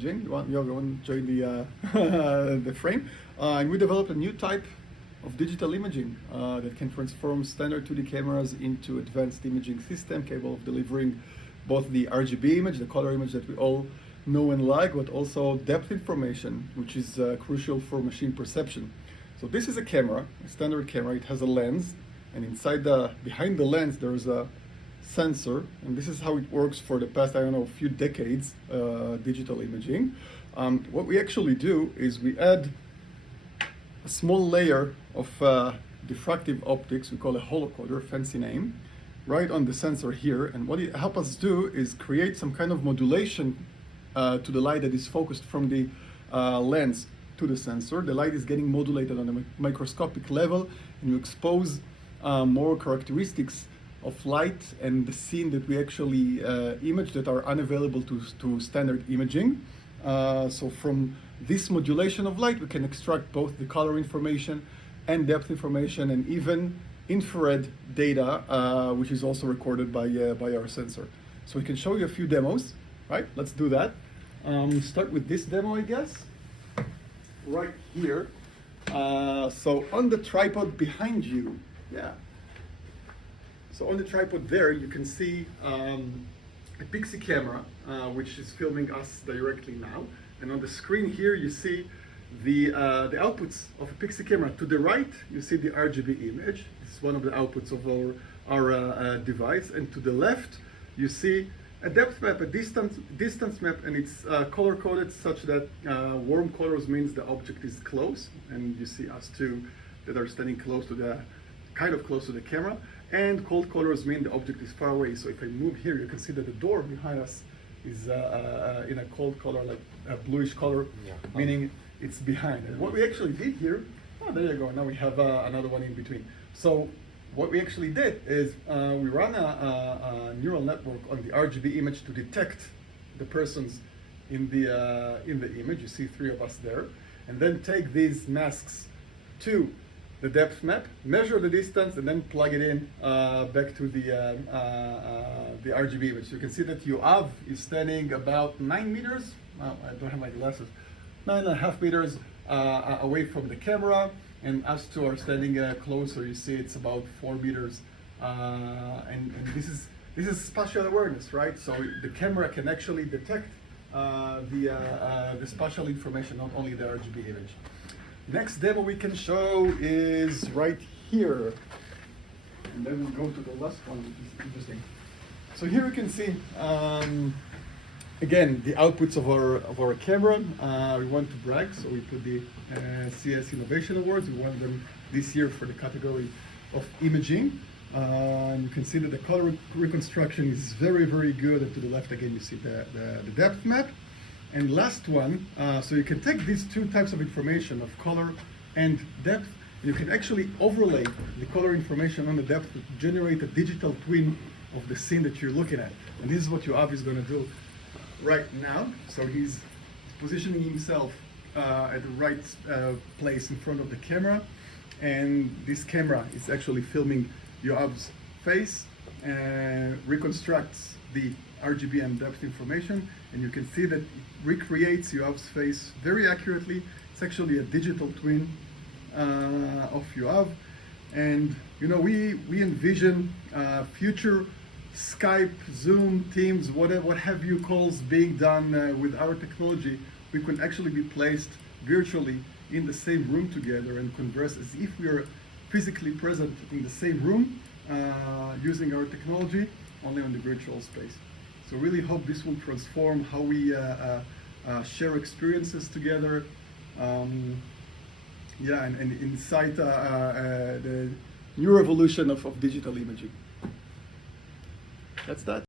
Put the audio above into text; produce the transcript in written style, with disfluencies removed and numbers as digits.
You want to join the the frame, and we developed a new type of digital imaging that can transform standard 2D cameras into advanced imaging system capable of delivering both the RGB image, the color image that we all know and like, but also depth information, which is crucial for machine perception. So this is a camera, a standard camera. It has a lens, and behind the lens there is a sensor, and this is how it works for the past, I don't know, few decades, digital imaging. What we actually do is we add a small layer of diffractive optics, we call it holocoder, fancy name, right on the sensor here, and what it helps us do is create some kind of modulation to the light that is focused from the lens to the sensor. The light is getting modulated on a microscopic level, and you expose more characteristics of light and the scene that we actually image that are unavailable to standard imaging. So from this modulation of light, we can extract both the color information and depth information, and even infrared data, which is also recorded by our sensor. So we can show you a few demos, right? Let's do that. Start with this demo, I guess, right here. So on the tripod behind you, yeah. So on the tripod there, you can see a PXE camera, which is filming us directly now. And on the screen here, you see the outputs of a PXE camera. To the right, you see the RGB image. This is one of the outputs of our device. And to the left, you see a depth map, a distance map, and it's color-coded such that warm colors means the object is close, and you see us two that are standing close to the camera. And cold colors mean the object is far away. So if I move here, you can see that the door behind us is in a cold color, like a bluish color, yeah, meaning it's behind. And what we actually did here, oh, there you go. Now we have another one in between. So what we actually did is we run a neural network on the RGB image to detect the persons in the image. You see three of us there, and then take these masks to the depth map, measure the distance, and then plug it in back to the RGB image. So you can see that Yoav is standing about 9 meters. Well, I don't have my glasses. 9.5 meters away from the camera, and us two are standing closer. You see it's about 4 meters, and this is spatial awareness, right? So the camera can actually detect the spatial information, not only the RGB image. Next demo we can show is right here, and then we'll go to the last one, which is interesting. So here you can see again the outputs of our camera. We want to brag, so we put the CES Innovation Awards. We won them this year for the category of imaging. You can see that the color reconstruction is very, very good. And to the left again you see the depth map. And last one, so you can take these two types of information of color and depth, and you can actually overlay the color information on the depth to generate a digital twin of the scene that you're looking at. And this is what Yoav is going to do right now. So he's positioning himself at the right place in front of the camera, and this camera is actually filming Yoav's face and reconstructs the RGB and depth information, and you can see that it recreates Yoav's face very accurately. It's actually a digital twin of Yoav, and you know we envision future Skype, Zoom, Teams, what have you calls being done with our technology. We can actually be placed virtually in the same room together and converse as if we are physically present in the same room using our technology, only on the virtual space. So really hope this will transform how we share experiences together, yeah, and incite the new revolution of digital imaging. That's that.